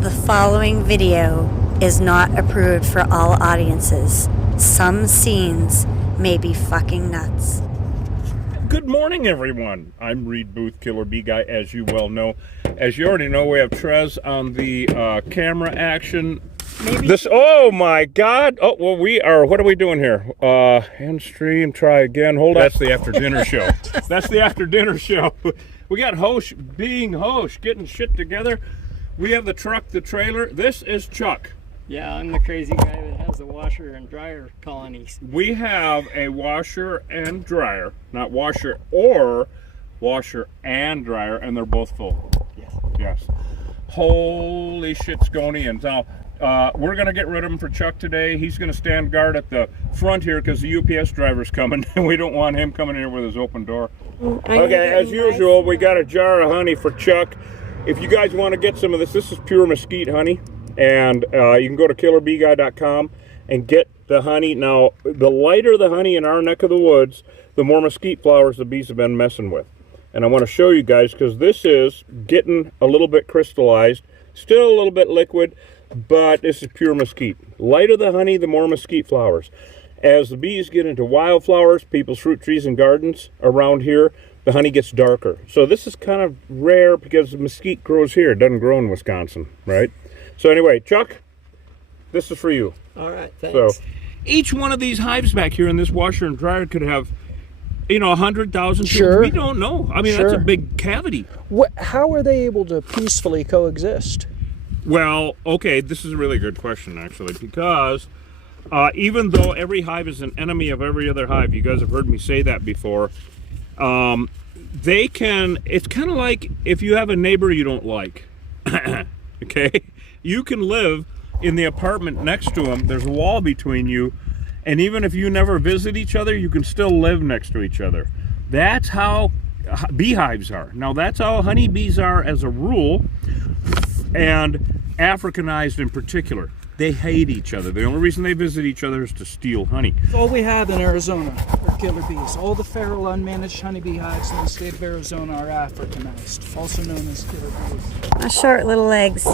The following video is not approved for all audiences. Some scenes may be fucking nuts. Good morning, everyone. I'm Reed Booth, Killer Bee Guy, as you well know. As you already know, we have Trez on the camera action. Oh my God! Oh well, we are. What are we doing here? End stream. Try again. Hold on. That's the after dinner show. That's the after dinner show. We got Hosh being Hosh, getting shit together. We have the truck, the trailer. This is Chuck. Yeah, I'm the crazy guy that has the washer and dryer colonies. We have a washer and dryer, not washer or washer and dryer, and they're both full. Yes. Yes. Holy shit, sconians. Now, we're going to get rid of him for Chuck today. He's going to stand guard at the front here because the UPS driver's coming, and we don't want him coming in here with his open door. Okay, as usual, we got a jar of honey for Chuck. If you guys want to get some of this is pure mesquite honey, and you can go to killerbeeguy.com and get the honey. Now, the lighter the honey in our neck of the woods, the more mesquite flowers the bees have been messing with. And I want to show you guys because this is getting a little bit crystallized, still a little bit liquid, but this is pure mesquite. Lighter the honey, the more mesquite flowers. As the bees get into wildflowers, people's fruit trees and gardens around here, the honey gets darker. So this is kind of rare because the mesquite grows here. It doesn't grow in Wisconsin, right? So anyway, Chuck, this is for you. All right, thanks. So each one of these hives back here in this washer and dryer could have, 100,000. Sure. We don't know. I mean, Sure. That's a big cavity. How are they able to peacefully coexist? Well, okay, this is a really good question, actually, because even though every hive is an enemy of every other hive, you guys have heard me say that before, it's kind of like if you have a neighbor you don't like, okay? You can live in the apartment next to them, there's a wall between you, and even if you never visit each other, you can still live next to each other. That's how beehives are. Now, that's how honeybees are as a rule, and Africanized in particular. They hate each other. The only reason they visit each other is to steal honey. All we have in Arizona are killer bees. All the feral unmanaged honeybee hives in the state of Arizona are Africanized, also known as killer bees. My short little legs.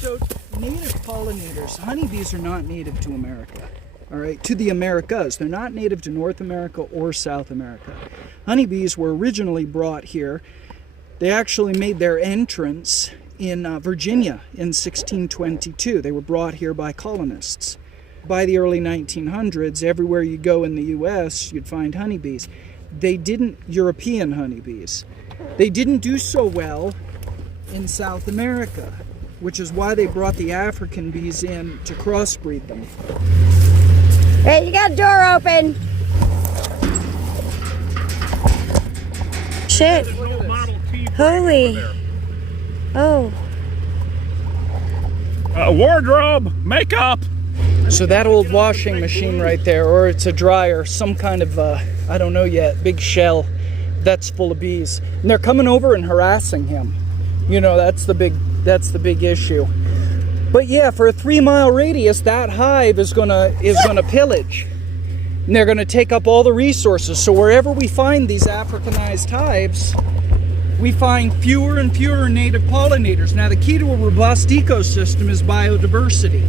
So native pollinators, honeybees are not native to America. All right, to the Americas. They're not native to North America or South America. Honeybees were originally brought here. They actually made their entrance in Virginia in 1622. They were brought here by colonists. By the early 1900s, everywhere you go in the U.S., you'd find honeybees. European honeybees. They didn't do so well in South America, which is why they brought the African bees in to crossbreed them. Hey, you got a door open. Shit. Holy. Oh. Wardrobe, makeup. So that old washing machine right there, or it's a dryer, some kind of, I don't know yet, big shell that's full of bees. And they're coming over and harassing him. That's the big issue. But yeah, for a 3-mile radius, that hive is gonna pillage. And they're gonna take up all the resources. So wherever we find these Africanized hives, we find fewer and fewer native pollinators. Now, the key to a robust ecosystem is biodiversity.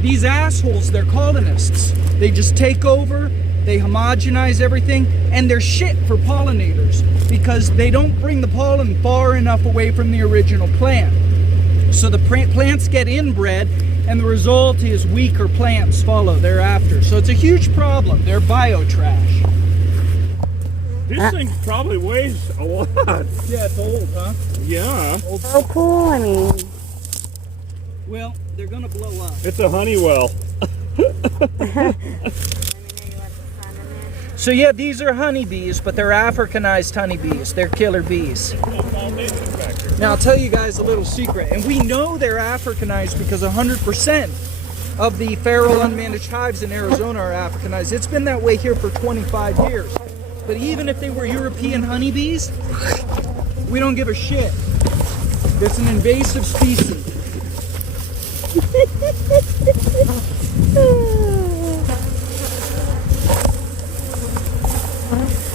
These assholes, they're colonists. They just take over, they homogenize everything, and they're shit for pollinators because they don't bring the pollen far enough away from the original plant. So the plants get inbred, and the result is weaker plants follow thereafter. So it's a huge problem. They're biotrash. This thing probably weighs a lot. Yeah, it's old, huh? Yeah. So cool, I mean. Well, they're gonna blow up. It's a honey-well. So yeah, these are honeybees, but they're Africanized honeybees. They're killer bees. Now I'll tell you guys a little secret, and we know they're Africanized because 100% of the feral unmanaged hives in Arizona are Africanized. It's been that way here for 25 years. But even if they were European honeybees, we don't give a shit. It's an invasive species.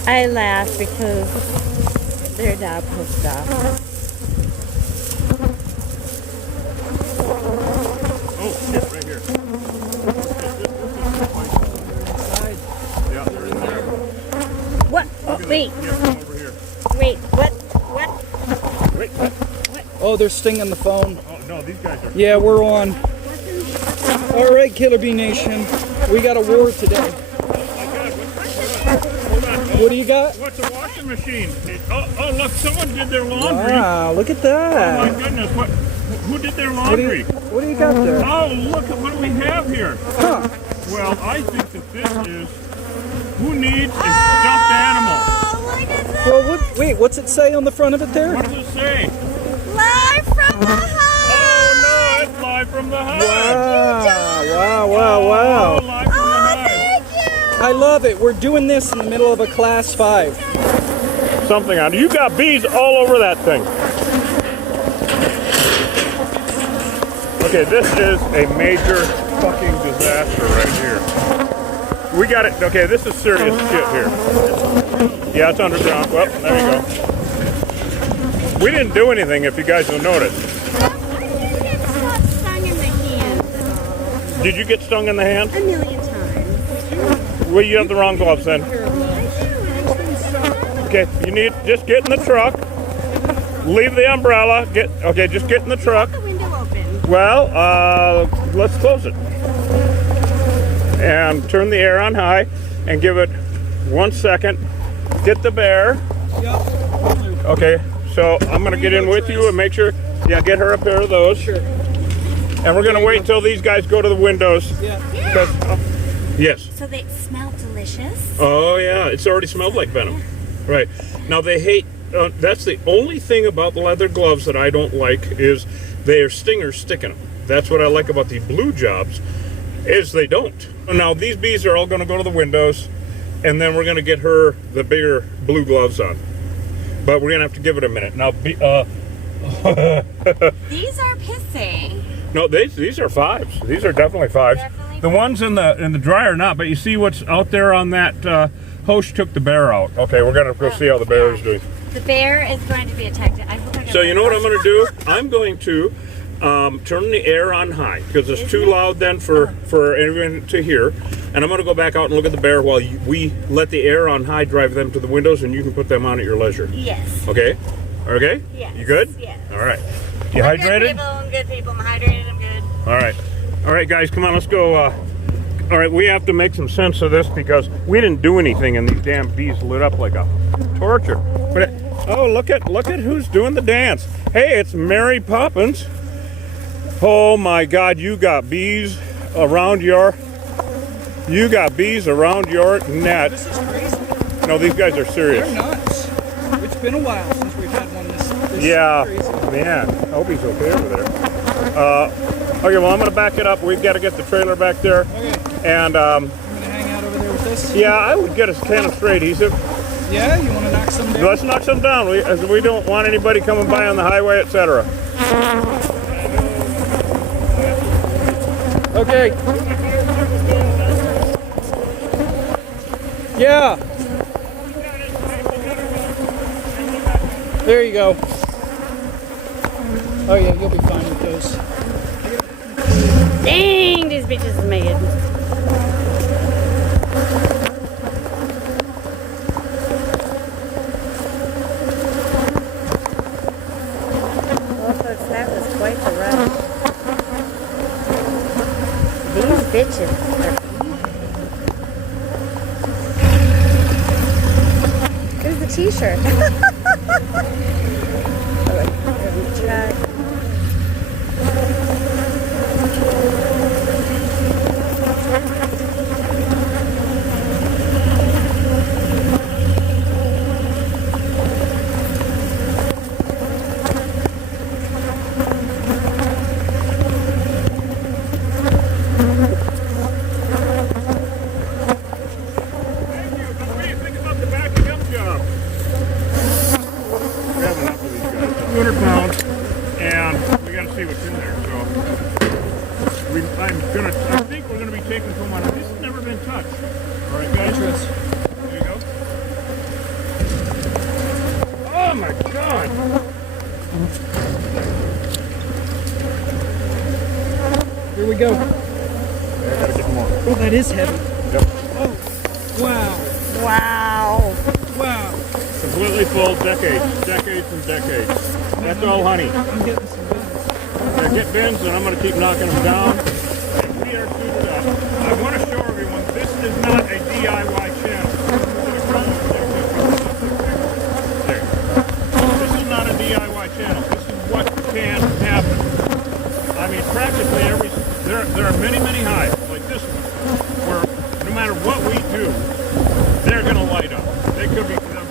I laugh because they're not pissed off. Oh, they're stinging the phone. Oh, no, these guys are... Yeah, we're on. All right, Killer Bee Nation. We got a war today. Hold on. What do you got? What's a washing machine? Oh, look, someone did their laundry. Wow, look at Oh, that. my goodness. Who did their laundry? What do you got there? Oh, look at what do we have here. Huh. Well, I think that this is... Who needs a stuffed animal? Oh, look at that. Well, wait, what's it say on the front of it there? What does it say? Live from the hive. Oh, no, it's live from the hive. Wow, wow, Oh, wow. live from the hive. Thank you. I love it. We're doing this in the middle of a class 5. Something on it. You got bees all over that thing. Okay, this is a major fucking disaster right here. We got it. Okay, this is serious shit here. Yeah, it's underground. Well, there you go. We didn't do anything, if you guys have noticed. Stung in the hand Did you get stung in the hand? a million times. Well, you have the wrong gloves then. Okay, you need just get in the truck. Leave the umbrella. Just get in the truck. The window open. Well, let's close it. And turn the air on high and give it 1 second. Get the bear. Yep. Okay, so I'm gonna get in with you and make sure, yeah, get her a pair of those. Sure. And we're gonna wait till these guys go to the windows. Yeah. Yes. So they smell delicious. Oh yeah, it's already smelled like venom. Right. Now they hate, that's the only thing about the leather gloves that I don't like is they are stingers sticking them. That's what I like about the blue jobs, is they don't. Now these bees are all gonna go to the windows, and then we're gonna get her the bigger blue gloves on. But we're gonna have to give it a minute. Now, These are pissing. no, these are 5s. These are definitely 5s. Definitely The ones in the dryer not, but you see what's out there on that host took the bear out. Okay, we're gonna go see how the bear is doing. The bear is going to be attacked. I hope I get So you know what I'm gonna do? I'm going to turn the air on high because it's too loud then for everyone to hear. And I'm going to go back out and look at the bear while we let the air on high drive them to the windows, and you can put them on at your leisure. Yes. Okay? Okay? Yes. You good? Yes. All right. You I'm hydrated? good people. I'm hydrated. I'm good. All right. All right, guys, come on, let's go. All right, we have to make some sense of this because we didn't do anything, and these damn bees lit up like a torture. But oh, look at who's doing the dance. Hey, it's Mary Poppins. Oh my God, you got bees around your net. This is crazy. No, these guys are serious. They're nuts. It's been a while since we've had one this Yeah, crazy. man. I hope he's okay over there. Okay, well, I'm going to back it up. We've got to get the trailer back there. Okay. And, You gonna hang out over there with us? yeah, I would get a can of straight adhesive. Yeah, you wanna knock some down? Let's knock some down. We don't want anybody coming by on the highway, etc. Okay. Yeah. There you go. Oh yeah, you'll be fine with those. Dang, these bitches are made. Well, folks, that was quite the run. These bitches are easy. Here's the t-shirt. Try. What do you think about the backing up job? We have enough of these guys. 200 pounds, and we got to see what's in there. So, I think we're gonna be taking some on. This has never been touched. All right, guys. There you go. Oh my God! Here we go. I gotta get more. Oh, that is heavy. Yep. Oh, wow. Wow. Wow. Completely completely full, decades and decades. That's all honey. I'm getting some bins. Yeah, get bins, and I'm going to keep knocking them down. And we are suited up. I want to show everyone, this is not a DIY channel. There. This is not a DIY channel. This is what can happen. I mean, practically there are many hives like this one, where no matter what we do, they're going to light up. They could be coming out.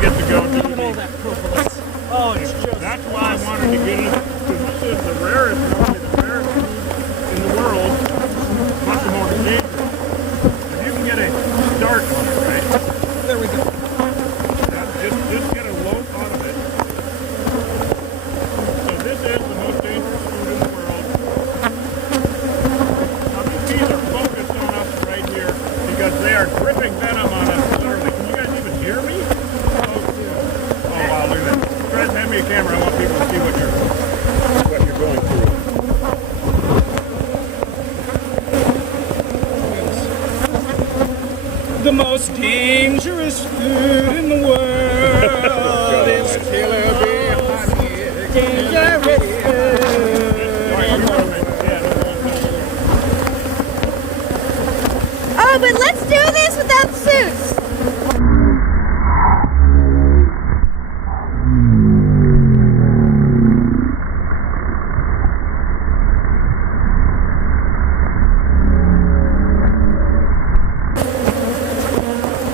Get to go do All that propolis. Oh, it's just. That's why I wanted to get it, because this is the rarest, probably the rarest food in the world. Much more dangerous. If you can get a start on it, right? There we go. Just get a loaf out of it. So this is the most dangerous food in the world. Now these bees are focused on us right here because they are dripping venom on us literally. Can you guys even hear me? Oh wow, look at that. Fred, hand me a camera. I want people to see what you're going through. The most dangerous food in the world is killer bee honey. Dangerous food. Oh, but let's do this without suits.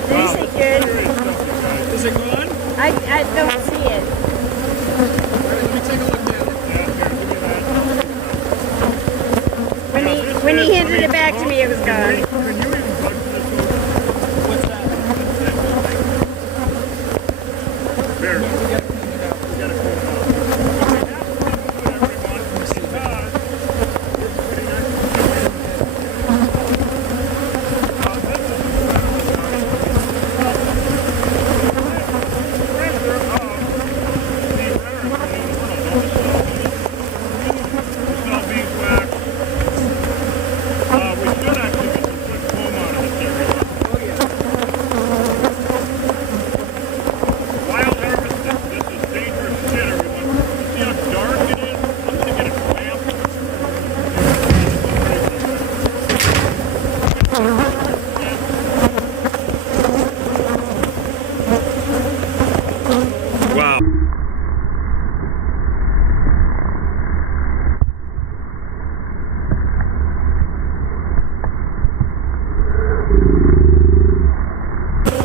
These are good. Is it gone? I don't see it. Let me take a look at it. When he handed it back to me, it was gone. Can you even touch this one? What's that? There. We gotta clean it out. We gotta clean it out. We have to remove everyone because we're putting our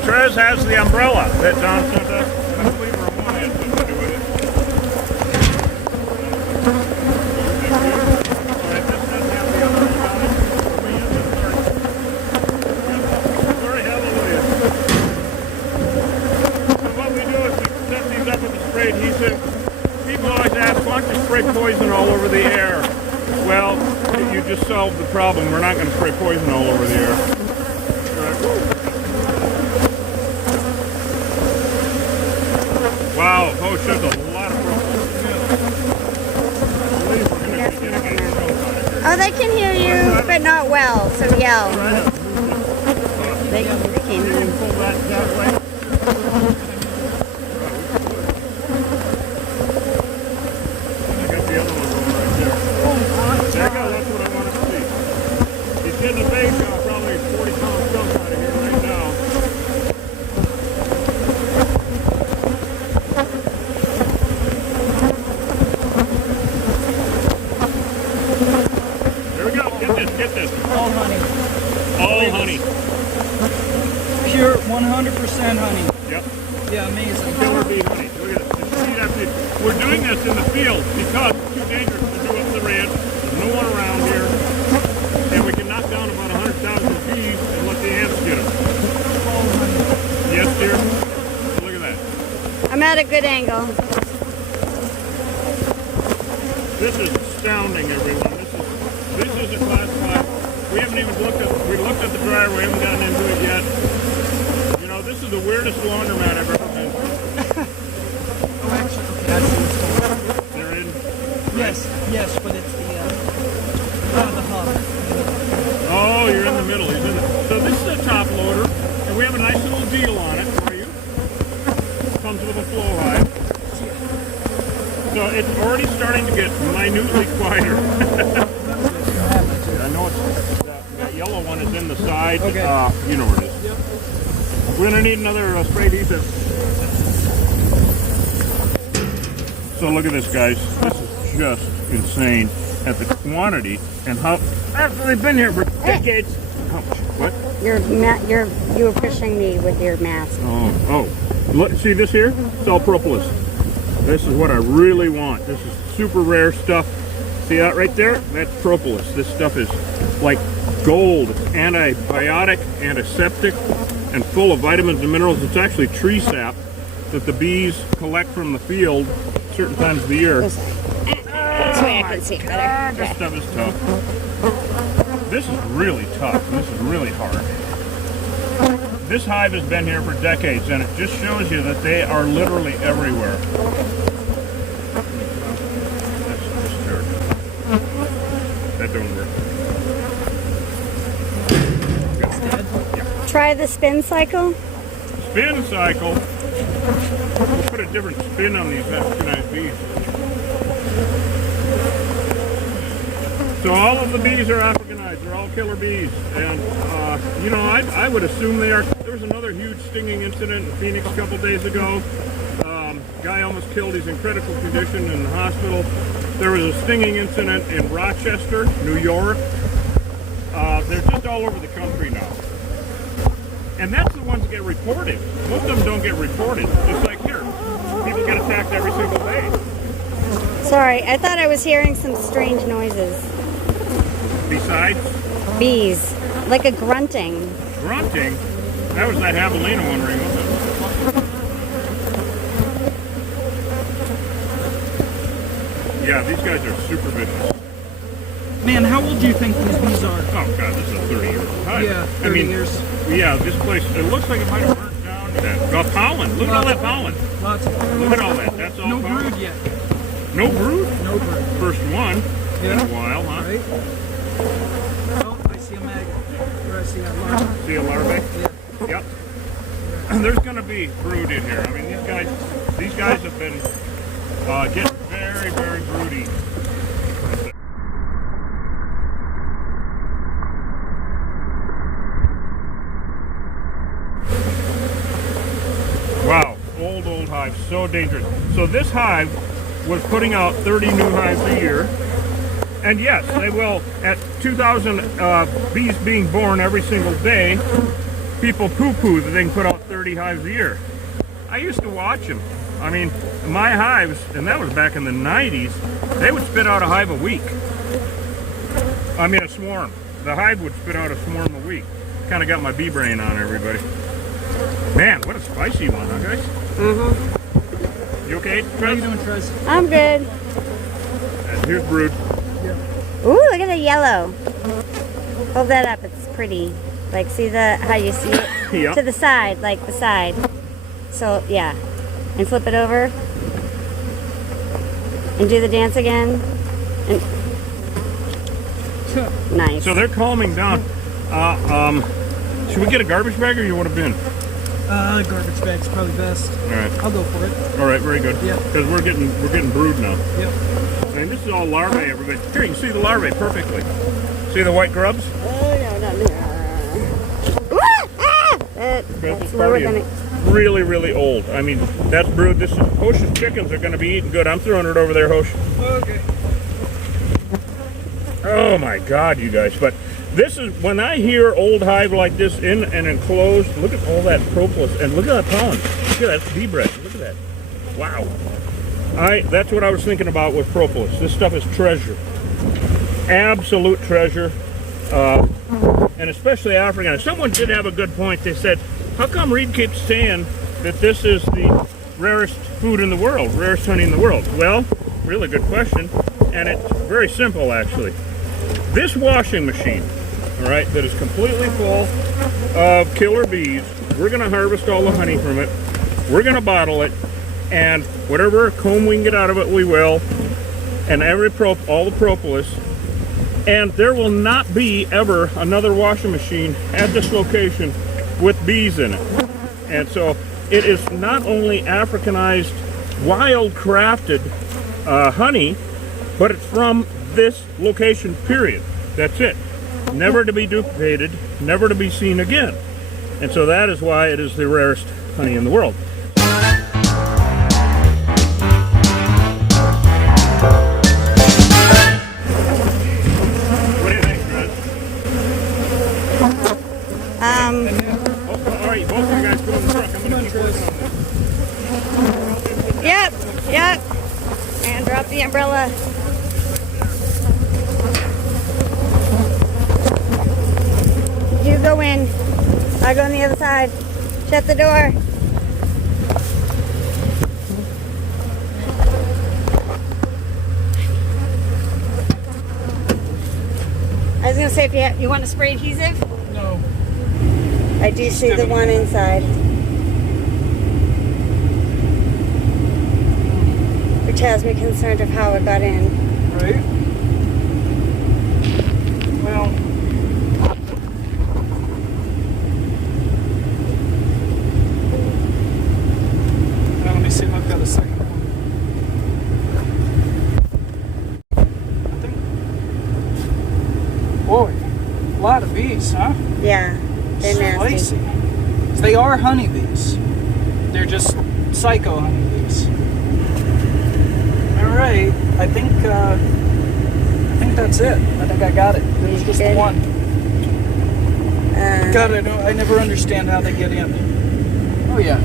Trez has the umbrella that Don sent us. I believe Ramon had something to do with it. Alright, this doesn't have the other one on it. We use this part. Sorry, hallelujah. So what we do is we set these up with the spray adhesive. People always ask, why don't you spray poison all over the air? Well, you just solved the problem. We're not going to spray poison all over the air. Wow, oh shit, there's a lot of propolis. I believe we're going to be getting a real time. Oh, they can hear you, but not well, so yell. They can't hear you. Pull that way. I got the other one going right there. There you go, that's what I wanted to see. He's getting a big, probably 40-pound chunk out of here right now. There we go, get this. All honey. All honey. Pure 100% honey. Yep. Yeah, amazing. Killer bee honey. Look at it. We're doing this in the field because it's too dangerous to do up the ranch. There's no one around here. And we can knock down about 100,000 bees and let the ants get them. All honey. Yes, dear? Look at that. I'm at a good angle. This is astounding, everyone. This is a class 5. We haven't even looked at the dryer. We haven't gotten into it yet. You know, this is the weirdest laundromat I've ever been to. Oh, actually, Yes, but it's the hub. Oh, you're in the middle. He's in the, so this is a top loader, and we have a nice little deal on it for you. Comes with a flow hive. So it's already starting to get minutely quieter. I know it's that yellow one is in the side. Okay. You know where it is. Yep. We're gonna need another spray adhesive. So look at this, guys. This is just insane at the quantity and how after they've been here for decades. How much? What? You were pushing me with your mask. Oh. Look, see this here? It's all propolis. This is what I really want. This is super rare stuff. See that right there? That's propolis. This stuff is like gold, antibiotic, antiseptic, and full of vitamins and minerals. It's actually tree sap that the bees collect from the field certain times of the year. This way I can see it better. This stuff is tough. This is really tough. This is really hard. This hive has been here for decades, and it just shows you that they are literally everywhere. That's just dirt. That don't work. Yeah. Try the spin cycle. Spin cycle. We'll put a different spin on these Africanized bees. So all of the bees are Africanized. They're all killer bees, and you know, I would assume they are. There was another huge stinging incident in Phoenix a couple days ago. Guy almost killed. He's in critical condition in the hospital. There was a stinging incident in Rochester, New York. They're just all over the country now. And that's the ones that get reported. Most of them don't get reported. It's like here, people get attacked every single day. Sorry, I thought I was hearing some strange noises. Besides Bees, like a grunting. grunting, that was that javelina wondering, wasn't it? Yeah, these guys are super vicious. Man, how old do you think these bees are? Oh god, this is a 30-year-old hive. Yeah, 30 years. Yeah, this place, it looks like it might have burnt down to that. Oh, pollen, look at all that pollen. Lots of pollen. Look at all that, that's all No pollen. brood yet. No brood? No brood. First one in Yeah. a while, huh? Right? Oh, I see a maggot. Or I see a larva. See a larvae? Yeah. Yep. There's going to be brood in here. I mean, these guys have been getting very, very broody. Wow, old hive, so dangerous. So this hive was putting out 30 new hives a year. And yes, they will, at 2,000 bees being born every single day, people poo-poo that they can put out 30 hives a year. I used to watch them. I mean, my hives, and that was back in the 90s, they would spit out a hive a week. I mean a swarm. The hive would spit out a swarm a week. Kind of got my bee brain on everybody. Man, what a spicy one, huh guys? Mm-hmm. You okay, How are you doing, Trez? I'm good. And here's brood. Ooh, look at the yellow. Hold that up, it's pretty. Like, see how you see it? Yeah. To the side, like the side. So, yeah. And flip it over. And do the dance again. And nice. So they're calming down. Should we get a garbage bag or you want a bin? Garbage bag's probably best. All right. I'll go for it. All right, very good. Yeah. Because we're getting brood now. Yep. And this is all larvae, everybody. Here, you can see the larvae perfectly. See the white grubs? That's lower than it. Really, really old. I mean, that's brood. This is Hosh's chickens are going to be eating good. I'm throwing it over there, Hosh. Okay. Oh my God, you guys! But this is when I hear old hive like this in an enclosed. Look at all that propolis and look at that pollen. Look at that bee breath. Look at that. Wow. That's what I was thinking about with propolis. This stuff is treasure. Absolute treasure. And especially African. Someone did have a good point. They said, how come Reed keeps saying that this is the rarest food in the world, rarest honey in the world? Well, really good question. And it's very simple, actually. This washing machine, all right, that is completely full of killer bees, we're going to harvest all the honey from it. We're going to bottle it. And whatever comb we can get out of it, we will. and all the propolis, and there will not be ever another washing machine at this location with bees in it. And so it is not only Africanized, wild crafted honey, but it's from this location, period. That's it. Never to be duplicated, never to be seen again. And so that is why it is the rarest honey in the world. What do you think, Fred? All right, both of you guys go in the truck. I'm going to keep working on this. Yep. And drop the umbrella. You go in. I'll go on the other side. Shut the door. I was gonna say, if you want to spray adhesive? No. I do see the one inside. Which has me concerned of how it got in. Right? Well, now let me see if I've got a second one. I think. Boy, a lot of bees, huh? Yeah, they're nasty. Spicy. They are honeybees. They're just psycho honeybees. All right, I think that's it. I think I got it. There was just Good. one. God, I never understand how they get in. Oh yeah,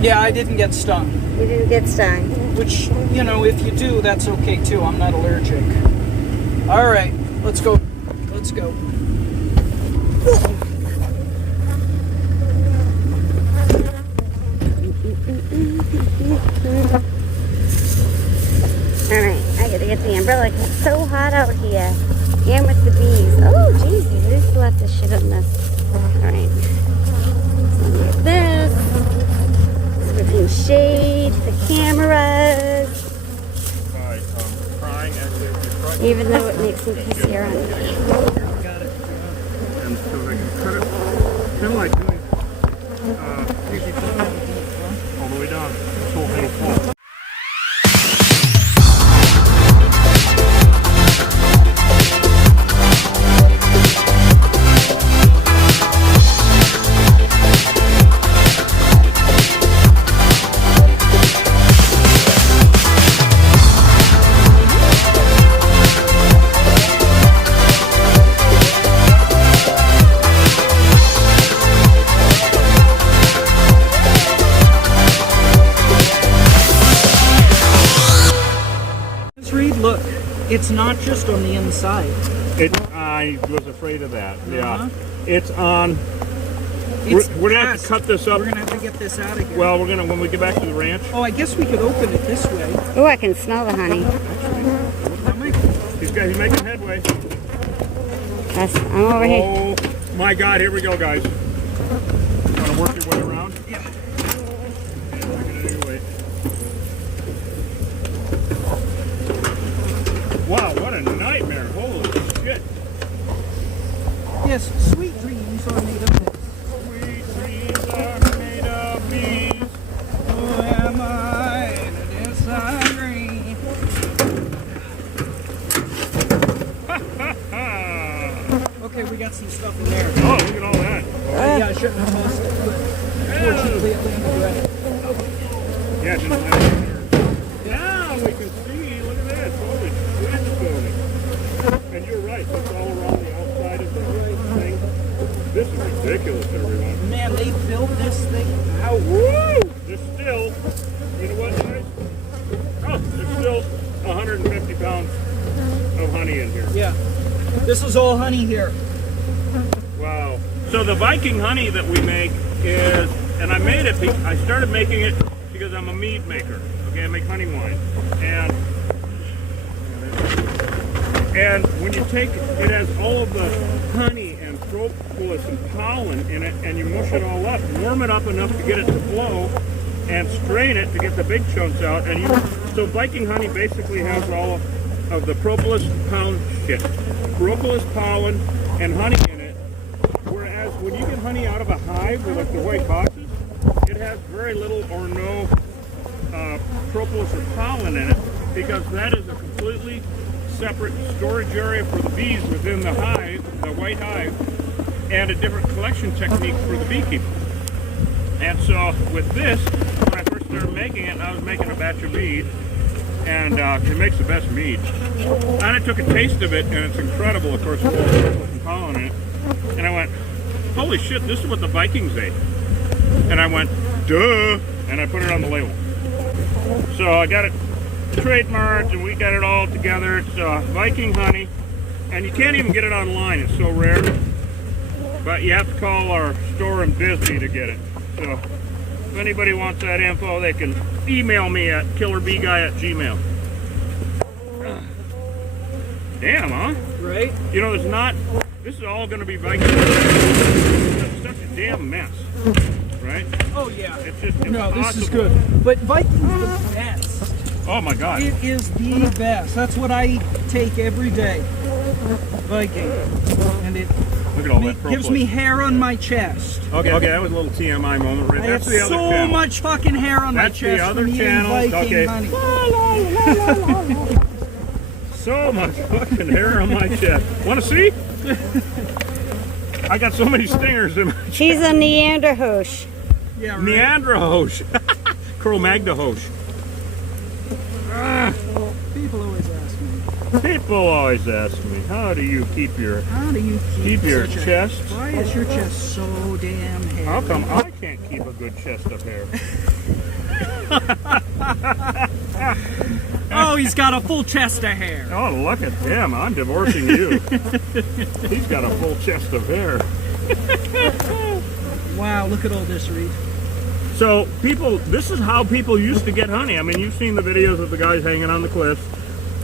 yeah. I didn't get stung. You didn't get stung. Which, you know, if you do, that's okay too. I'm not allergic. All right, let's go. Let's go. Alright, I gotta get the umbrella because it's so hot out here. And with the bees. Oh, jeez, they just left this shit on this. Alright. So like this. Switching shade, the cameras. Even though it makes them easier on me. Got it. And so they can cut it, kind of like doing all the way down. This whole thing full. Look, it's not just on the inside. I was afraid of that. Yeah, Uh-huh. it's on. We're gonna have to cut this up. We're gonna have to get this out of here. Well, we're gonna when we get back to the ranch. Oh, I guess we could open it this way. Oh, I can smell the honey. He's making headway. I'm over here. Oh my God! Here we go, guys. Want to work your way around? Yeah. Wow, what a nightmare! Holy shit! Yes, sweet dreams are made of this. Sweet dreams are made of bees. Who am I to disagree? Okay, we got some stuff in there. Oh, look at all that! Yeah, I shouldn't have lost it, but fortunately it landed right. Yeah, just like now we can see. Look at this! Holy shit, building! And you're right. It's all around the outside of the thing. This is ridiculous, everyone. Man, they built this thing. How? Woo! There's still, you know what, guys? Oh, there's still 150 pounds of honey in here. Yeah. This is all honey here. Wow. So the Viking honey that we make is, and I made it, I started making it because I'm a mead maker. Okay, I make honey wine. And when you take it has all of the honey and propolis and pollen in it, and you mush it all up, warm it up enough to get it to flow, and strain it to get the big chunks out. And so Viking honey basically has all of of the propolis pollen shit. Propolis pollen and honey in it. Whereas when you get honey out of a hive with like the white boxes, it has very little or no propolis or pollen in it, because that is a completely separate storage area for the bees within the hive, the white hive, and a different collection technique for the beekeeper. And so with this, when I first started making it, I was making a batch of mead, and it makes the best mead. And I took a taste of it, and it's incredible, of course, with all the propolis and pollen in it. And I went, holy shit, this is what the Vikings ate. And I went, duh, and I put it on the label. So I got it trademarked, and we got it all together. It's Viking honey, and you can't even get it online. It's so rare. But you have to call our store in Bisbee to get it. So if anybody wants that info, they can email me at killerbeeguy@gmail. Damn, huh? Right? You know, there's not. This is all going to be Viking. It's such a damn mess, right? Oh yeah. It's just No, this is impossible. good. But Viking's the best. Oh my God. It is the best. That's what I take every day. Viking. And it Look at all that propolis. gives me hair on my chest. Okay, that was a little TMI moment. Right? I have That's the other so channel. much fucking hair on That's my the chest other from eating channel. Viking Okay. honey. So much fucking hair on my chest. Want to see? I got so many stingers in my chest. She's a Neanderhosh. Yeah, right. Neanderhosh. Cro-Magdahosh. People always ask me, People always ask me, how do you keep your how do you keep your such a- chest? Why is your chest so damn hairy? How come I can't keep a good chest of hair? Oh, he's got a full chest of hair. Oh, look at him. I'm divorcing you. He's got a full chest of hair. Wow, look at all this, Reed. So people, this is how people used to get honey. I mean, you've seen the videos of the guys hanging on the cliffs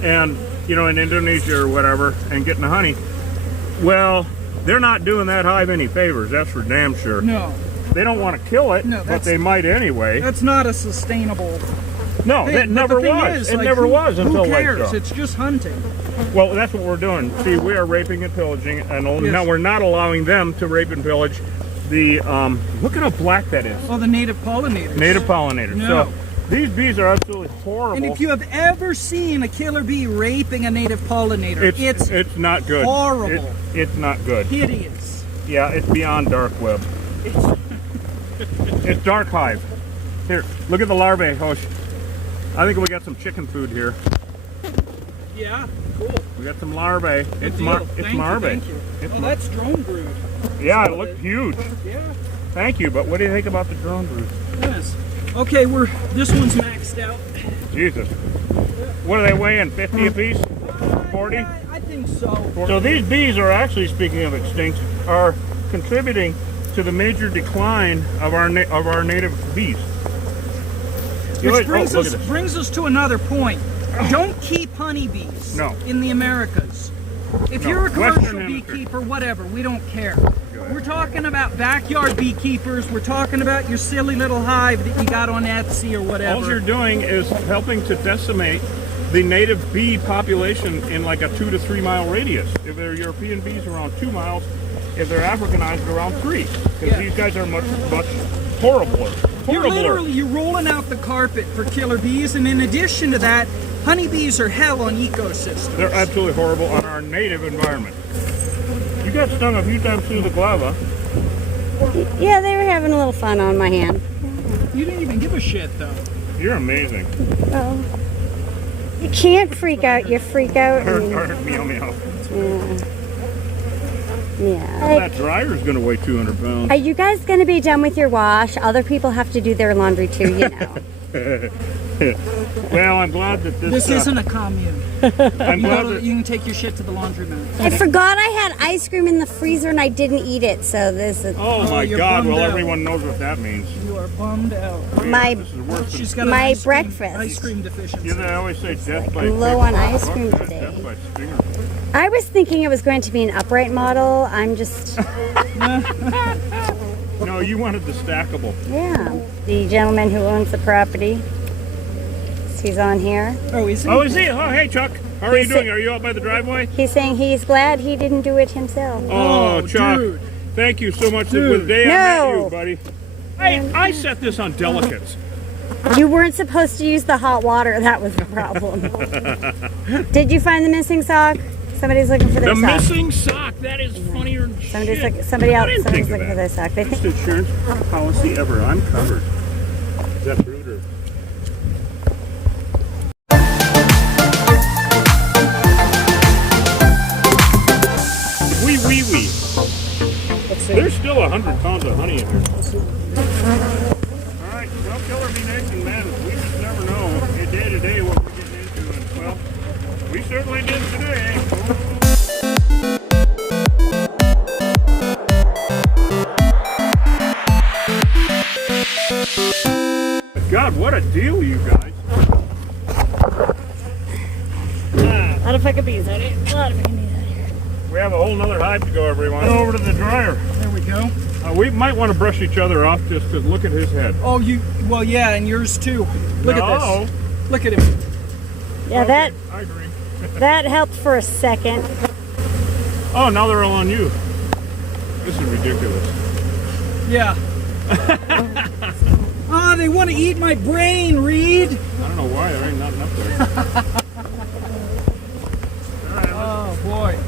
and, you know, in Indonesia or whatever, and getting the honey. Well, they're not doing that hive any favors, that's for damn sure. No, They don't want to kill it, No, but that's- they might anyway. that's not a sustainable No, thing. that But never the thing was. is, It like, never was until who Lake cares? Charles. It's just hunting. Well, that's what we're doing. See, we are raping and pillaging, and Yes. now we're not allowing them to rape and pillage the, look at how black that is. Oh, the native pollinators. Native pollinators. No. So these bees are absolutely horrible. And if you have ever seen a killer bee raping a native pollinator, it's not good. horrible. It's not good. hideous. Yeah, it's beyond dark web. It's dark hive. Here, look at the larvae, Hosh. I think we got some chicken food here. Yeah, cool. We got some larvae. It's Deal. it's Thank you, larvae. thank you. It's Oh, that's drone brood. yeah, it looked huge. Yeah. Thank you, but what do you think about the drone brood? Yes. Okay, this one's maxed out. Jesus. What are they weighing? 50 apiece? 40? Yeah, I think so. So these bees are actually, speaking of extinction, are contributing to the major decline of our native bees. Which look at this. brings us to another point. Don't keep honeybees No. in the Americas. If No. you're a commercial Western Hemisphere. beekeeper, whatever, we don't care. We're talking about backyard beekeepers. We're talking about your silly little hive that you got on Etsy or whatever. All you're doing is helping to decimate the native bee population in like a 2 to 3 mile radius. If they're European bees, around 2 miles. If they're Africanized, around 3. Because Yeah. these guys are much horribler. You're rolling out the carpet for killer bees, and in addition to that, honeybees are hell on ecosystems. They're absolutely horrible on our native environment. You got stung a few times through the glove, huh? Yeah, they were having a little fun on my hand. You didn't even give a shit, though. You're amazing. Well, you can't freak out. You freak out. And, Meow meow. yeah. That dryer's gonna weigh 200 pounds. Are you guys going to be done with your wash? Other people have to do their laundry too, you know. Well, I'm glad that This isn't a commune. I'm glad that You can take your shit to the laundromat. I forgot I had ice cream in the freezer and I didn't eat it, so this is Oh my you're God! Well, bummed out. everyone knows what that means. You are bummed out. my This is worse than She's got an My ice cream- breakfast. ice cream deficiency. Yeah, they always say death by I'm low on ice Fuck cream that, today. Death by stinger. I was thinking it was going to be an upright model. I'm just No, you wanted the stackable. yeah. The gentleman who owns the property. He's on here. Oh, is he? Oh, is he? Oh, hey, Chuck. How are you doing? Are you out by the driveway? He's saying he's glad he didn't do it himself. Oh, Chuck. dude. Thank you so much. Dude. The day I met No. you, buddy. I set this on delicates. You weren't supposed to use the hot water. That was the problem. Did you find the missing sock? Somebody's looking for their The sock. missing sock. That is funnier than Somebody's shit. like, somebody I else. didn't Somebody's think of looking for that. their sock. They Best think insurance policy ever. I'm covered. Is that Bruder? Wee. Let's see. There's still 100 pounds of honey in here. All right, well, Killer Bee Nation, man, we just never know day to day what we're getting into, and well, we certainly did today. God, what a deal, you guys. a lot of fucking bees out here. A lot of fucking bees out here. We have a whole nother hive to go, everyone. Go over to the dryer. There we go. We might want to brush each other off just to look at his head. Oh, well, yeah, and yours too. Look at No. this. Look at him. Yeah, Okay, I agree. that helped for a second. Oh, now they're all on you. This is ridiculous. Yeah. Ah, they want to eat my brain, Reed. I don't know why there ain't nothing up there. All right, Oh, boy.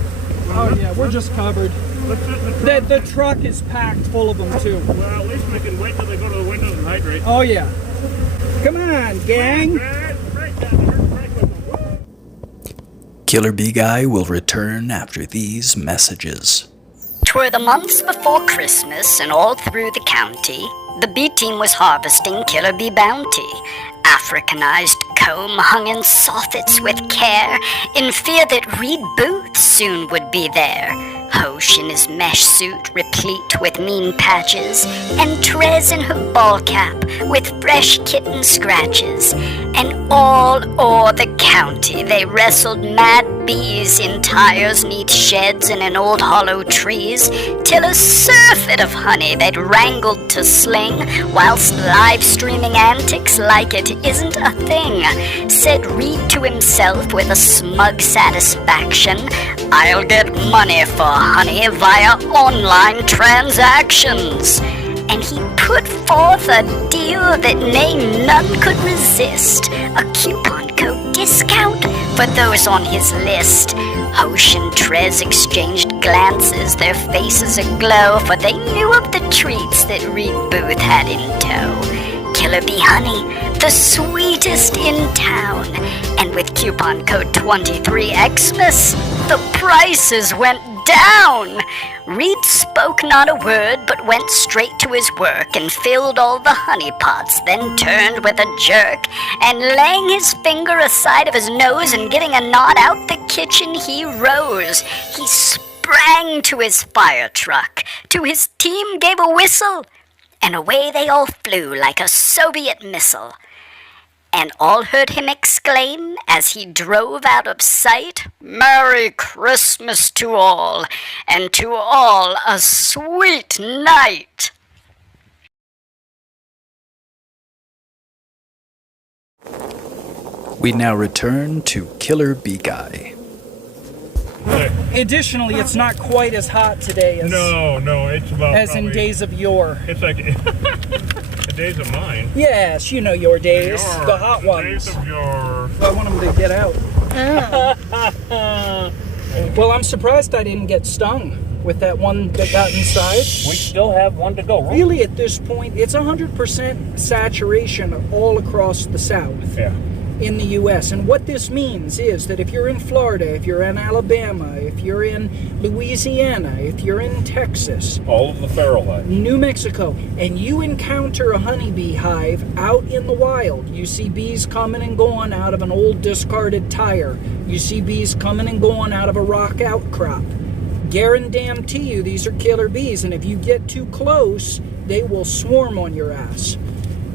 Oh, yeah, we're just covered. let's just The truck is packed full of them, too. well, at least we can wait till they go to the windows and hydrate. Oh, yeah. Come on, gang. Right down there, right with them. Killer Bee Guy will return after these messages. 'Twere the months before Christmas, and all through the county, the bee team was harvesting killer bee bounty. Africanized comb hung in soffits with care, in fear that Reed Booth soon would be there. Hosh in his mesh suit, replete with mean patches, and Trez in her ball cap, with fresh kitten scratches. And all o'er the county they wrestled mad bees in tires, neath sheds, and in old hollow trees, till a surfeit of honey they'd wrangled to sling, whilst live streaming antics like it isn't a thing. Said Reed to himself with a smug satisfaction, I'll get money for honey via online transactions. And he put forth a deal that nay none could resist, a coupon code discount for those on his list. Hosh and Trez exchanged glances, their faces aglow, for they knew of the treats that Reed Booth had in tow. Killer bee honey, the sweetest in town. And with coupon code 23Xmas, the prices went down. Reed spoke not a word, but went straight to his work and filled all the honey pots, then turned with a jerk, and laying his finger aside of his nose and getting a nod out the kitchen, he rose. He sprang to his fire truck, to his team gave a whistle, and away they all flew like a Soviet missile. And all heard him exclaim, as he drove out of sight, Merry Christmas to all, and to all a sweet night. We now return to Killer Bee Guy. Additionally, it's not quite as hot today as, No, it's about as in probably- days of yore. It's like the days of mine. Yes, you know your days, Yore, the hot ones. Days of yore. I want them to get out. Well, I'm surprised I didn't get stung with that one that got inside. We still have one to go. Really, at this point, it's 100% saturation all across the South. Yeah. In the U.S. And what this means is that if you're in Florida, if you're in Alabama, if you're in Louisiana, if you're in Texas, All of the feral hives. New Mexico, and you encounter a honeybee hive out in the wild, you see bees coming and going out of an old discarded tire, you see bees coming and going out of a rock outcrop, guarantee you these are killer bees, and if you get too close, they will swarm on your ass.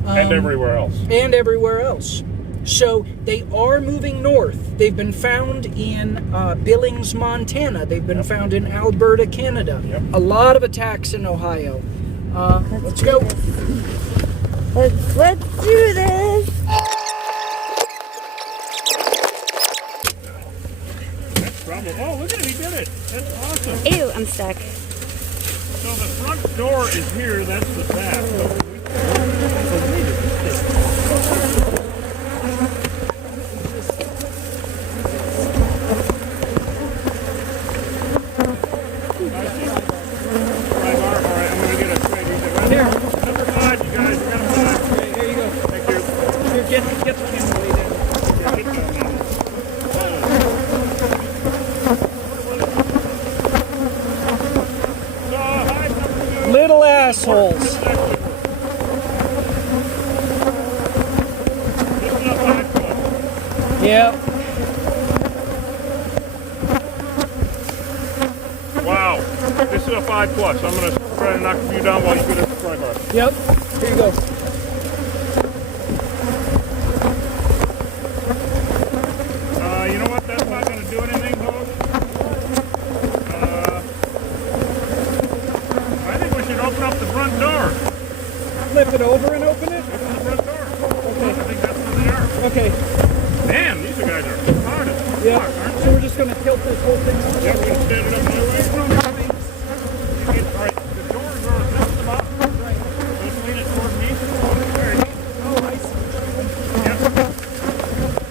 And everywhere else. And everywhere else. So they are moving north. They've been found in Billings, Montana. They've been found in Alberta, Canada. Yep. A lot of attacks in Ohio. Let's go. Let's do this. trouble. Oh, look at it, he did it. That's awesome. Ew, I'm stuck. So the front door is here, that's the back. So Little assholes. Yep. Wow, this is a 5 plus. I'm gonna try to knock a few down while you get a fry bar. Yep. Here you go. You know what? That's not gonna do anything, folks. I think we should open up the front door. Flip it over and open it? Open the front door. Okay. I think that's where they are. Okay. Man, these guys are hard as Yeah. fuck, aren't So they? we're just going to tilt this whole thing. Yeah, we're gonna stand it up my way. Alright, the doors are at the top. Right. Let's lean it toward me. There you go. Oh, I see. Yep. There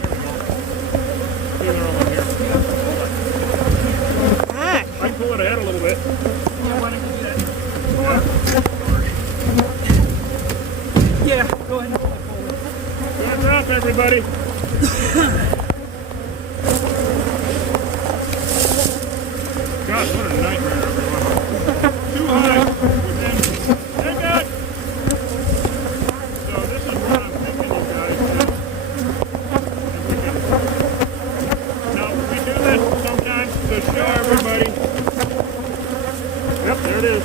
we go. See, they're all in here. Ah, I can pull it ahead a little bit. Yeah, go ahead and pull it forward. Good drop, everybody. God, what a nightmare, everyone. Too high. Hey, God. So this is what I'm thinking, you guys. Now, we do this sometimes to show everybody. Yep, there it is.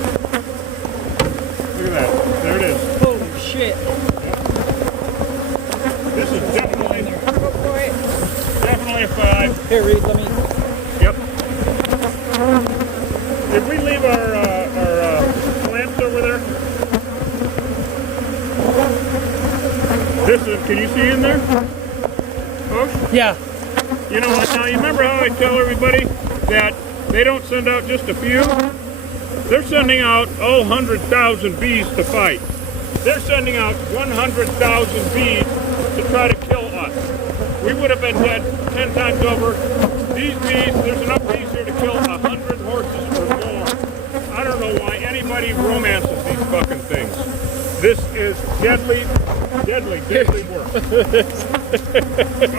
Look at that. There it is. Holy shit. This is definitely a 5. Here, Reed, let me. Yep. Did we leave our lamps over there? This is, can you see in there? Folks? Yeah. You know what, now you remember how I tell everybody that they don't send out just a few? They're sending out 100,000 bees to fight. They're sending out 100,000 bees to try to kill us. We would have been dead 10 times over. These bees, there's enough bees here to kill 100 horses or more. I don't know why anybody romances these fucking things. This is deadly, deadly, deadly work.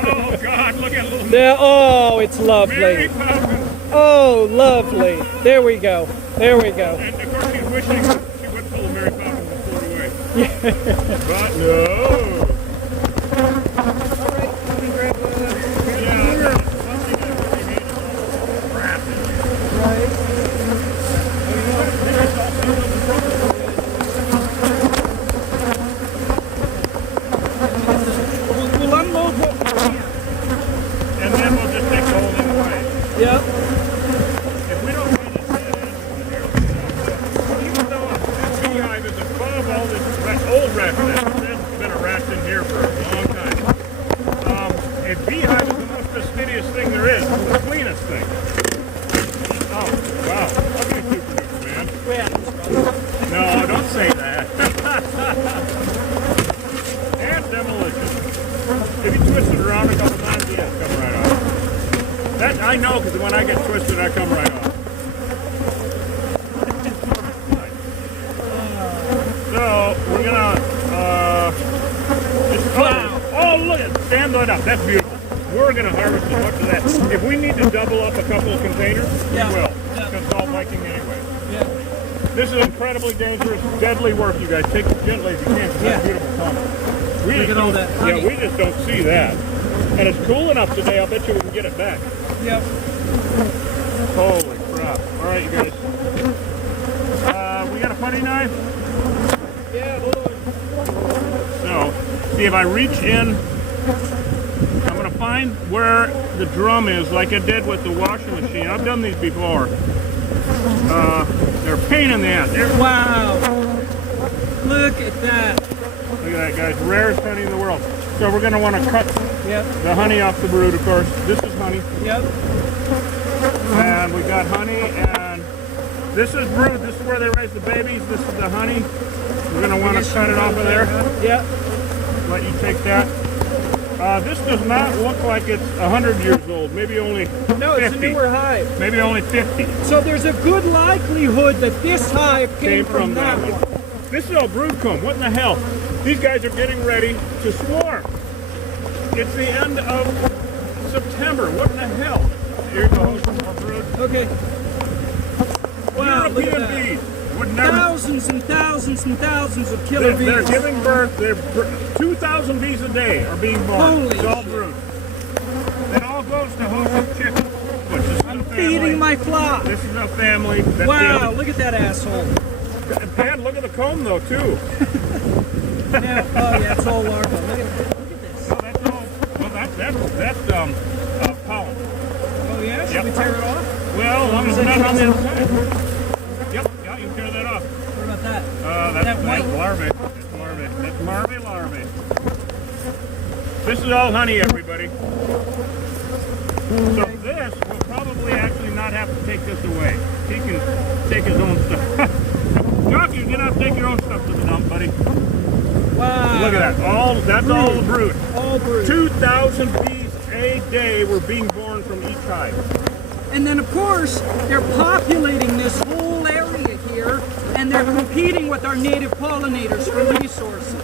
Oh God, look at little There. Oh, it's Mary lovely. Poppins. Oh, lovely. There we go. There we go. And of course she's wishing she would pull a Mary Poppins and throw it away. But no. We'll unload what we can. And then we'll just take the whole thing away. Yep. If we don't find this dead animal in here, even though this beehive is above all this old rat nest, there's been a rat in here for a long time. A beehive is the most fastidious thing there is. It's the cleanest thing. Oh, wow. Look at you, man. No, don't say that. And demolition. If you twist it around a couple times, yeah, it's come right off. That I know, because when I get twisted, I come right off. So we're gonna just, oh look at stand that up. That's beautiful. We're gonna harvest as much of that. If we need to double up a couple of containers, we will. Because it's all Viking anyway. Yeah. This is incredibly dangerous, deadly work, you guys. Take it gently if you can. 'Cause that's beautiful color. Look at all that Yeah, honey. we just don't see that. And it's cool enough today, I'll bet you we can get it back. Yep. Holy crap. Alright, you guys. We got a putty knife? Yeah, hold on. So, see if I reach in, I'm going to find where the drum is like I did with the washing machine. I've done these before. They're a pain in the ass. Wow. Look at that. Look at that, guys. Rarest honey in the world. So we're going to want to cut Yep. the honey off the brood, of course. This is honey. Yep. got honey, and this is brood. This is where they raise the babies. This is the honey. We're going to want to cut it off of there. Yeah. Let you take that. This does not look like it's 100 years old. Maybe only 50. No, it's a newer hive. Maybe only 50. So there's a good likelihood that this hive came from that one. This is all brood comb. What in the hell? These guys are getting ready to swarm. It's the end of September. What in the hell? Here goes more brood. Okay. Wow, look at European that. bees would never. Thousands and thousands and thousands of killer bees. They're giving birth. 2,000 bees a day are being born. Holy it's all brood. It all goes to hosting chickens. Which is I'm feeding my flock. This is a family. That's Wow, look at that asshole. And look at the comb though too. Now, oh yeah, it's all larva. Look at this. Oh, that's all. Well, that's pollen. Oh yeah, should we tear it off? Well, as long as it's not on the inside. Yep, yeah, you can tear that off. What about that? That's white larvae. That's larvae. That's larvae. This is all honey, everybody. So this will probably actually not have to take this away. He can take his own stuff. Jock, you cannot take your own stuff to the dump, buddy. Wow. Look at that. That's all the brood. All brood. 2,000 bees a day were being born from each hive. And then of course, they're populating this whole area here, and they're competing with our native pollinators for resources.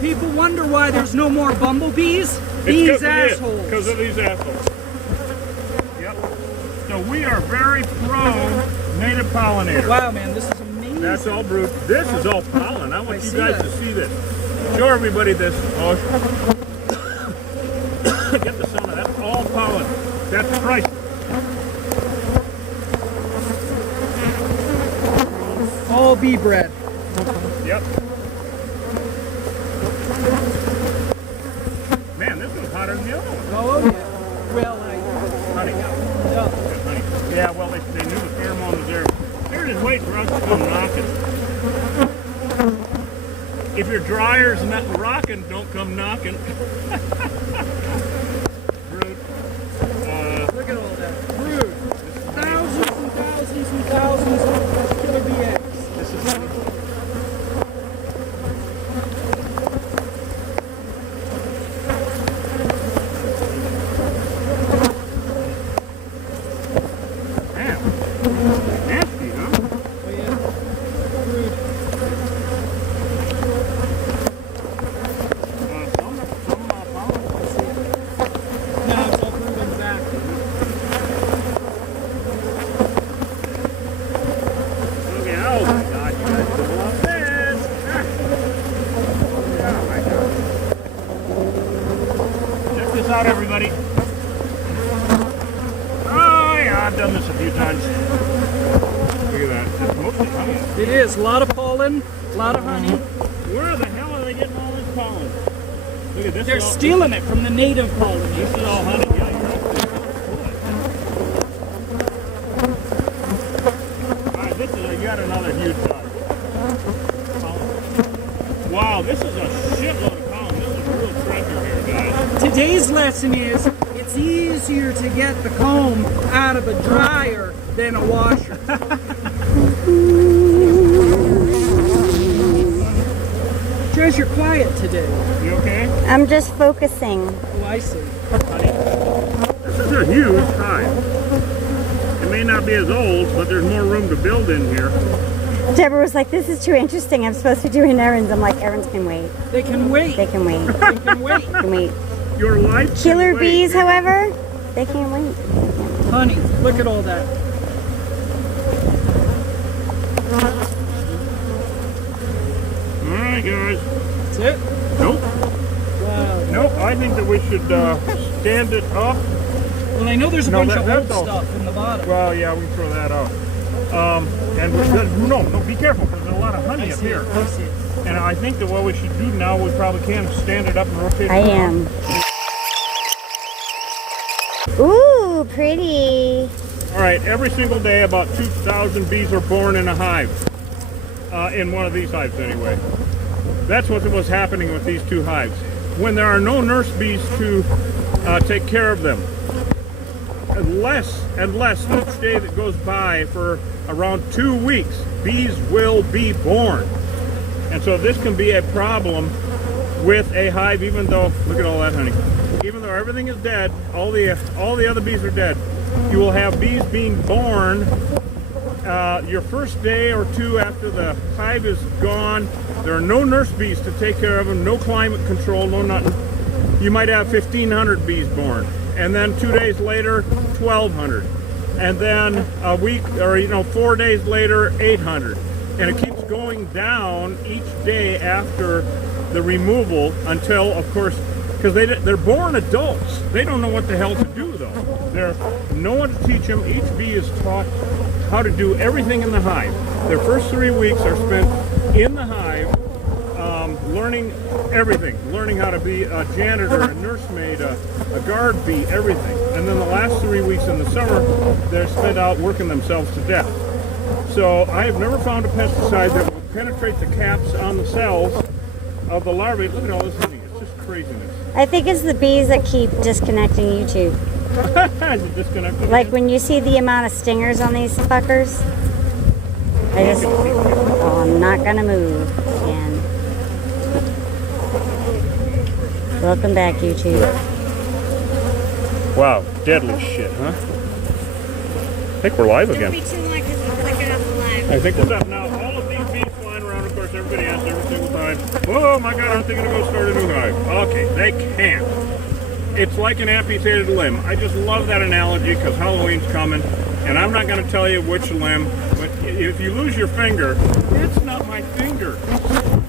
People wonder why there's no more bumblebees. These assholes. Because of these assholes. Yep. So we are very pro native pollinators. Wow, man, this is amazing. That's all brood. This is all pollen. I want you guys to see this. Show everybody this. Oh, get the sun. That's all pollen. That's priceless. All bee bread. Yep. Man, this one's hotter than the other one. Oh yeah. Well, Honey. yeah. Honey. Yeah, well, they knew the pheromone was there. They're just waiting for us to come knocking. If your dryer's not rocking, don't come knocking. Brood. Look at all that. Brood. Thousands and thousands and thousands of killer bee eggs. This is damn. Nasty, huh? Oh yeah. Brood. Some pollen. No, it's all brood and back. Okay, oh my God, you guys don't love this. Oh my God. Check this out, everybody. Oh yeah, I've done this a few times. Look at that. It's mostly honey. It is a lot of pollen, a lot of honey. Where the hell are they getting all this pollen? Look at this. They're is all, stealing it from the native pollen. This is all honey. Yeah, you're right. Alright, this is yet another huge size. Wow, this is a shitload of pollen. This is a real treasure here, guys. Today's lesson is it's easier to get the comb out of a dryer than a washer. Jez, you're quiet today. You okay? I'm just focusing. Oh, I see. Honey. This is a huge hive. It may not be as old, but there's more room to build in here. Deborah was like, this is too interesting. I'm supposed to be doing errands. I'm like, errands can wait. They can wait. They can wait. They can wait. They can wait. Your life. Killer can wait. bees, however, they can't wait. Honey, look at all that. Alright, guys. That's it? Nope. Wow. Nope. I think that we should stand it up. Well, I know there's a No, bunch of that's old all. stuff in the bottom. Well, yeah, we can throw that out. And no, be careful because there's a lot of honey I up see here. it. I see it. And I think that what we should do now, we probably can stand it up and rotate it I around. am. Ooh, pretty. All right, every single day about 2,000 bees are born in a hive. In one of these hives anyway. That's what was happening with these two hives. When there are no nurse bees to take care of them. less and less each day that goes by for around 2 weeks, bees will be born. And so this can be a problem with a hive, even though, look at all that honey, even though everything is dead, all the other bees are dead, you will have bees being born your first day or two after the hive is gone. There are no nurse bees to take care of them, no climate control, no nothing. You might have 1,500 bees born, and then 2 days later, 1,200, and then a week or 4 days later, 800, and it keeps going down each day after the removal until, of course, because they're born adults. They don't know what the hell to do though. There's no one to teach them. Each bee is taught how to do everything in the hive. Their first 3 weeks are spent in the hive, learning everything, learning how to be a janitor, a nursemaid, a guard bee, everything. And then the last 3 weeks in the summer, they're spent out working themselves to death. So I have never found a pesticide that will penetrate the caps on the cells of the larvae. Look at all this honey. It's just craziness. I think it's the bees that keep disconnecting YouTube. Is it disconnected? Like when you see the amount of stingers on these fuckers, I'm not gonna move. And welcome back, YouTube. Wow, deadly shit, huh? I think we're live again. Don't be too long because we're clicking off the live. I think we're up now. All of these bees flying around, of course, everybody asks every single time, oh my God, aren't they gonna go start a new hive? Okay, they can't. It's like an amputated limb. I just love that analogy because Halloween's coming, and I'm not going to tell you which limb, but if you lose your finger, it's not my finger.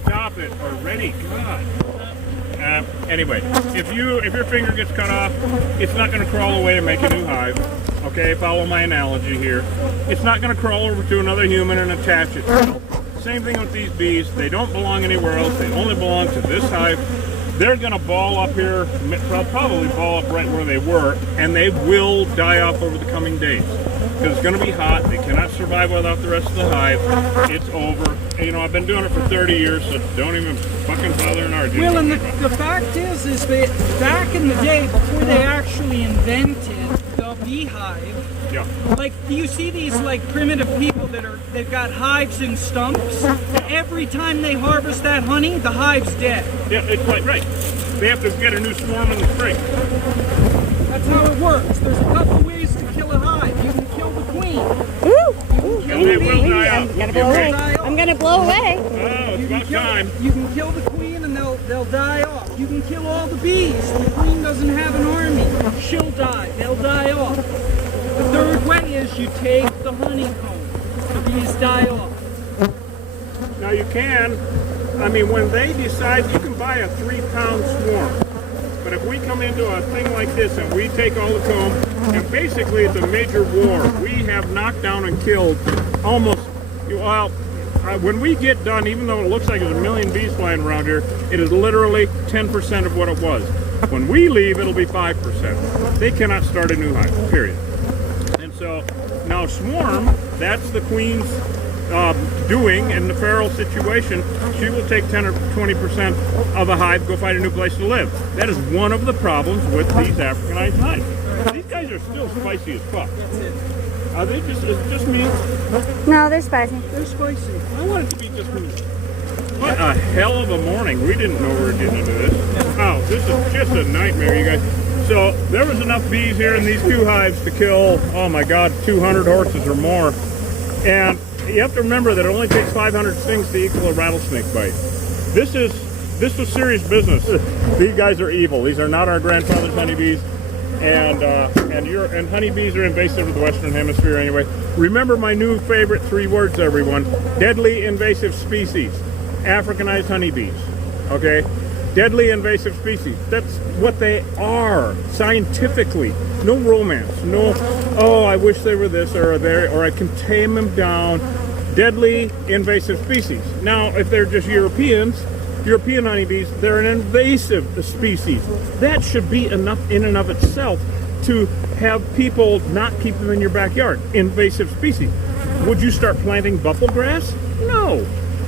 Stop it already, God. Anyway, if your finger gets cut off, it's not going to crawl away and make a new hive. Okay, follow my analogy here. It's not going to crawl over to another human and attach it. Same thing with these bees. They don't belong anywhere else. They only belong to this hive. They're going to ball up here, probably ball up right where they were, and they will die off over the coming days. Because it's going to be hot. They cannot survive without the rest of the hive. It's over. And, I've been doing it for 30 years, so don't even fucking bother and argue. Well, and the fact is that back in the day, before they actually invented the beehive, yeah. like, do you see these like primitive people they've got hives in stumps? Every time they harvest that honey, the hive's dead. Yeah, it's quite right. They have to get a new swarm in the spring. That's how it works. There's a couple ways to kill a hive. You can kill the queen. And they will die out. I'm gonna blow away. I'm gonna blow away. Oh, it's about time. You can kill the queen and they'll die off. You can kill all the bees. The queen doesn't have an army. She'll die. They'll die off. The third way is you take the honeycomb. The bees die off. Now you can, when they decide, you can buy a 3-pound swarm. But if we come into a thing like this and we take all the comb, and basically it's a major war. We have knocked down and killed almost, when we get done, even though it looks like there's a million bees flying around here, it is literally 10% of what it was. When we leave, it'll be 5%. They cannot start a new hive, period. And so, now swarm, that's the queen's doing in the feral situation. She will take 10 or 20% of a hive, go find a new place to live. That is one of the problems with these Africanized hives. These guys are still spicy as fuck. Are they just, is it just me? No, they're spicy. They're spicy. I want it to be just me. What a hell of a morning. We didn't know we were getting into this. Oh, this is just a nightmare, you guys. So there was enough bees here in these 2 hives to kill, oh my God, 200 horses or more. And you have to remember that it only takes 500 stings to equal a rattlesnake bite. This was serious business. These guys are evil. These are not our grandfather's honeybees, and honeybees are invasive to the Western Hemisphere anyway. Remember my new favorite 3 words, everyone: deadly invasive species, Africanized honeybees. Okay, deadly invasive species. That's what they are scientifically. No romance. No, oh, I wish they were this or there, or I can tame them down. Deadly invasive species. Now, if they're just European honeybees, they're an invasive species. That should be enough in and of itself to have people not keep them in your backyard. Invasive species. Would you start planting buffalo grass? No.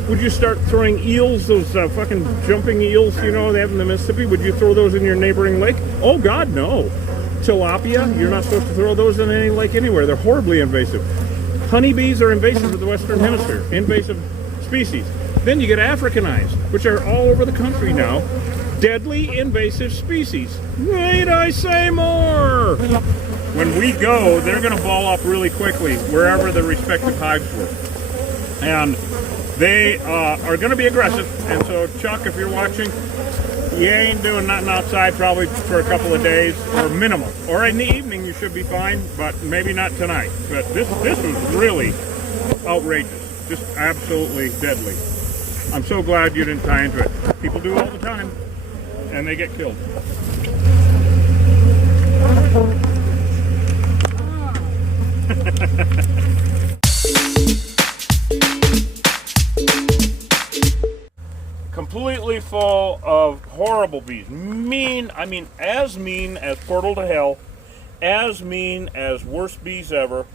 Would you start throwing eels, those fucking jumping eels, they have in the Mississippi? Would you throw those in your neighboring lake? Oh God, no. tilapia, you're not supposed to throw those in any lake anywhere. They're horribly invasive. Honeybees are invasive to the Western Hemisphere, invasive species. Then you get Africanized, which are all over the country now. Deadly invasive species. Wait, I say more! When we go, they're going to ball up really quickly wherever the respective hives were. And they are going to be aggressive. And so, Chuck, if you're watching, you ain't doing nothing outside probably for a couple of days, or minimal. Or in the evening, you should be fine, but maybe not tonight. But this was really outrageous. Just absolutely deadly. I'm so glad you didn't tie into it. People do all the time, and they get killed. Completely full of horrible bees. Mean, I mean, as mean as Portal to Hell, as mean as worst bees ever.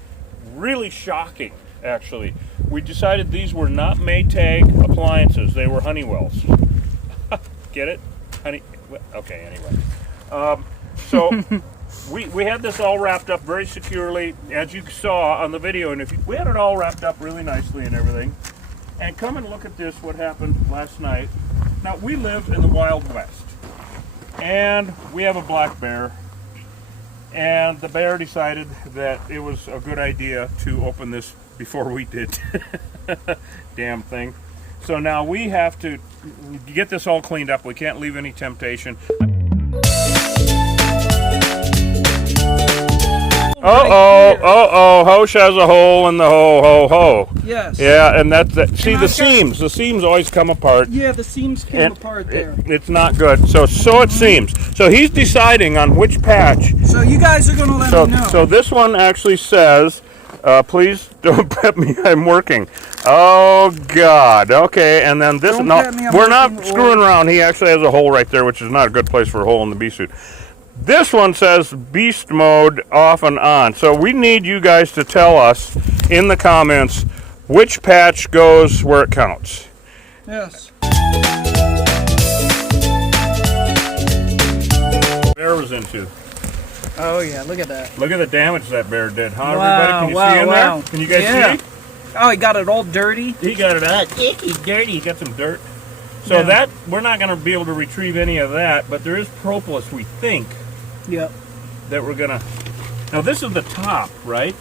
Really shocking, actually. We decided these were not Maytag appliances, they were Honeywells. Get it? Okay, anyway. So we had this all wrapped up very securely, as you saw on the video, and we had it all wrapped up really nicely and everything. And come and look at this, what happened last night. Now, we live in the Wild West, and we have a black bear, and the bear decided that it was a good idea to open this before we did. Damn thing. So now we have to get this all cleaned up. We can't leave any temptation. Hosh has a hole in the ho. Yes. Yeah, and that's that. See, the seams always come apart. Yeah, the seams came apart there. It's not good. So it seems. So he's deciding on which patch. So you guys are going to let me know. So this one actually says, please don't pet me, I'm working. Oh, God. Okay, and then this, we're not screwing around. He actually has a hole right there, which is not a good place for a hole in the bee suit. This one says beast mode off and on. So we need you guys to tell us in the comments which patch goes where it counts. Yes. Bear was into. Oh yeah, look at that. Look at the damage that bear did, huh, wow, everybody? Can you see in there? Can you guys see? Oh, he got it all dirty. He got it all icky, dirty. He got some dirt. So that, we're not going to be able to retrieve any of that, but there is propolis, we think. Yep. That we're going to... Now, this is the top, right?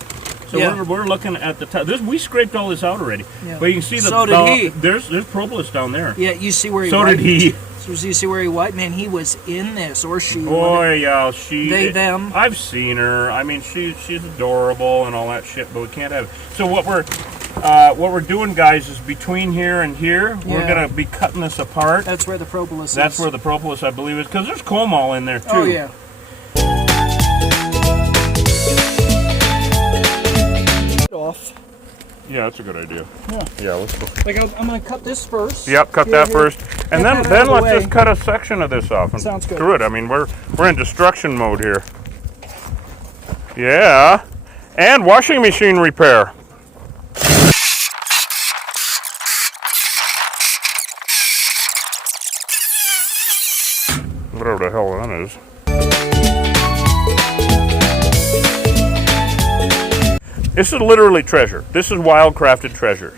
So we're looking at the top. We scraped all this out already. Yeah. But you can see there's propolis down there. Yeah, you see where he So wiped. did he. So you see where he wiped? Man, he was in this, or she. Boy, yeah, she... They, them. I've seen her. I mean, she's adorable and all that shit, but we can't have it. So what we're doing, guys, is between here and here, we're going to be cutting this apart. That's where the propolis is. That's where the propolis, I believe, is, because there's comb all in there, too. Oh, yeah. Off. Yeah, that's a good idea. Yeah, let's go. Like, I'm going to cut this first. Yep, cut that first. And then let's just cut a section of this off. And sounds good. Screw it. I mean, we're in destruction mode here. Yeah. And washing machine repair. Whatever the hell that is. This is literally treasure. This is wild-crafted treasure.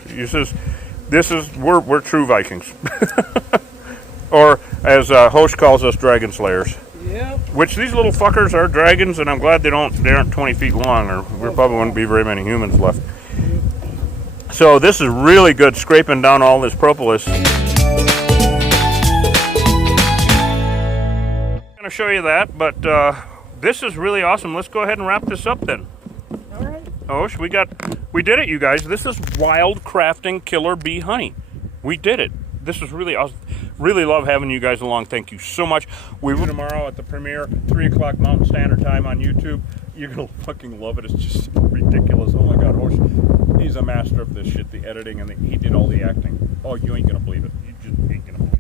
We're true Vikings. Or, as Hosh calls us, dragon slayers. Yep. Which these little fuckers are dragons, and I'm glad they aren't 20 feet long, or there probably wouldn't be very many humans left. So this is really good, scraping down all this propolis. I'm going to show you that, but this is really awesome. Let's go ahead and wrap this up then. All right. Oh, we did it, you guys. This is wild crafting killer bee honey. We did it. This was really awesome. Really love having you guys along. Thank you so much. We will tomorrow at the premiere, 3 o'clock Mountain Standard Time on YouTube. You're gonna fucking love it. It's just ridiculous. Oh my God, Hosh, he's a master of this shit. The editing and he did all the acting. Oh, you ain't gonna believe it. You just ain't gonna.